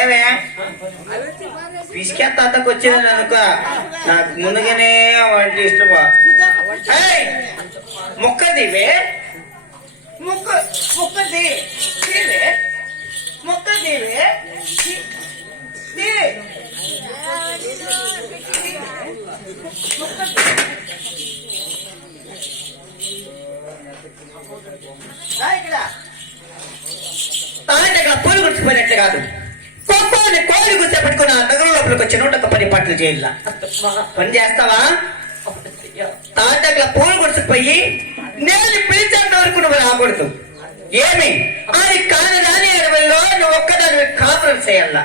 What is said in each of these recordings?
ఏమే? పిసికే తాతకు వచ్చింది అనుకో. నాకు ముందుగానే వంట ఇష్టమా? ఏయ్, ముక్కదివే మొక్క మొక్కది. దీవే ఇక్కడ తాను ఇక్కడ. పూలు గుర్తుపోయినట్లు కాదు. కోపాన్ని కోడి గుర్తు పెట్టుకుని ఆ నగరం లోపలికి వచ్చి నూట ఒక్క పని పాటలు చేయాల? పని చేస్తావా? తాటట్ల పూలు గుర్తుకుపోయి నేను పిలిచేంత వరకు నువ్వు రాకూడదు. ఏమి? అది కాని రాని నువ్వు ఒక్కదాని కాపురం చేయాల?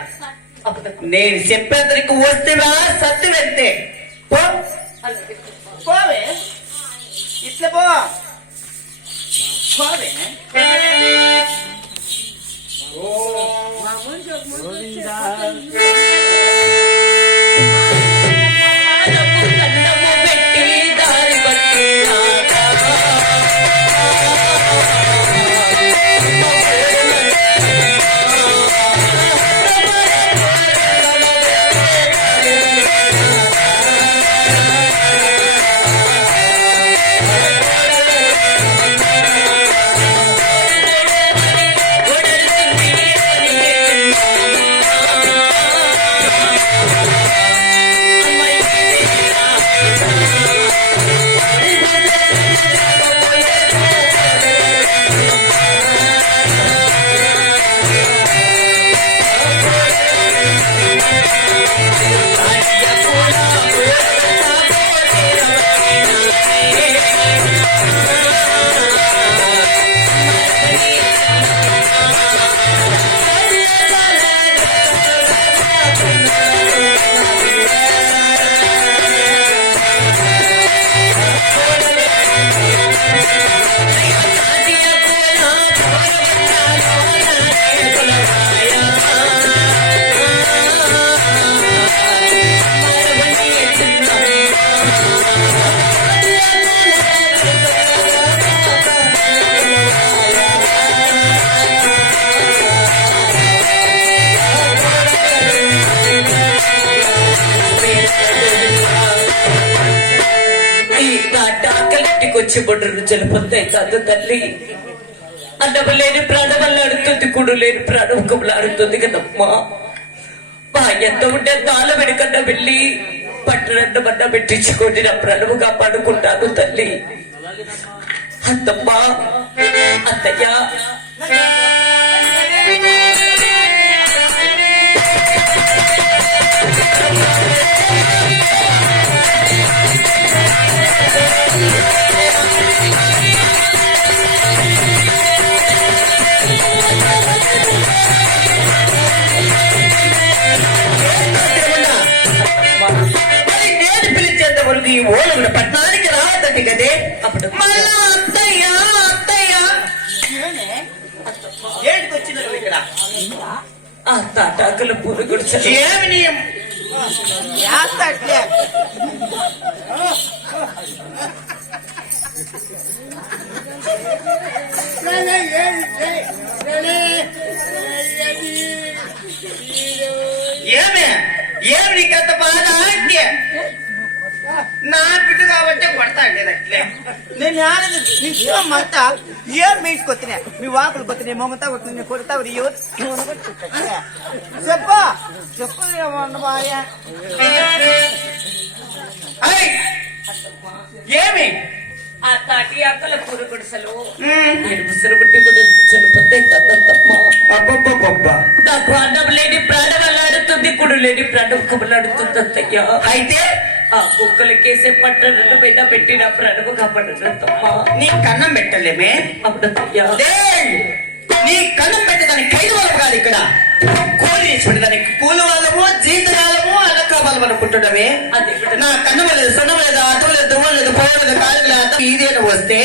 నేను చెప్పేందుకు వస్తేవా? సత్తు వెళ్తే. పోవే. ఇట్లా పోవే. Govinda. వచ్చి బొడ్డు జలపొందాయి కాదు తల్లి. అన్నము లేని ప్రాణవల్లాడుతుంది కుడు లేని ప్రాణం కుమలాడుతుంది కదమ్మా. మా ఎంత ఉంటే తాళ వెనుకన్న వెళ్ళి పట్టణమన్నా పెట్టించుకోండి నా ప్రణవు కాపాడుకుంటాను తల్లి. అత్తమ్మా అత్తయ్య పిలిచేంత వరకు ఈ ఓలుగుల పట్టణానికి రావద్దండి కదే అప్పుడు మళ్ళా అత్తయ్య అత్తయ్య ఏంటికి వచ్చినారు ఇక్కడ ఆ తాటాకుల పూలు గుడిచలు ఏమి నీ యాత్తట్లే ఏమి ఏమి నీకంత బాధ అంటే నా బిడ్డ కాబట్టి కొడతా అండి అట్లే. నేను ఆడదు నిత్యం మంత ఏం మీటుకొచ్చినా మీ వాకులు కొత్తినాయి మమతా కొట్టినాయి కొడతావు ఎవరు చెప్ప. చెప్పు! ఏమి? ఆ తాటి ఆకల పూలు గుడిసెలు. నేను ముసురు పుట్టి కూడా చనిపోతాయి కదమ్మా అబ్బబ్బబ్బబ్బా. నాకు అన్నం లేని కుడు లేని ప్రాణం కమలాడుతుంది అత్తయ్య అయితే ఆ కుక్కలకేసే పట్టణం మీద పెట్టిన ప్రాణము కాపాడుతుందమ్మా. నీ కన్నం పెట్టలేమే! నీ కన్నం పెట్టడానికి ఖైదు వాళ్ళం కాదు ఇక్కడ. కూలి చేసి పెట్టడానికి కూలి వాళ్ళము వాళ్ళం అనుకుంటున్నవే? అదే నా కన్నం లేదు సొన్నం లేదు అర్థం లేదు దువ్వం లేదు పోవడం లేదు కాలు లేదు. ఇదేనా వస్తే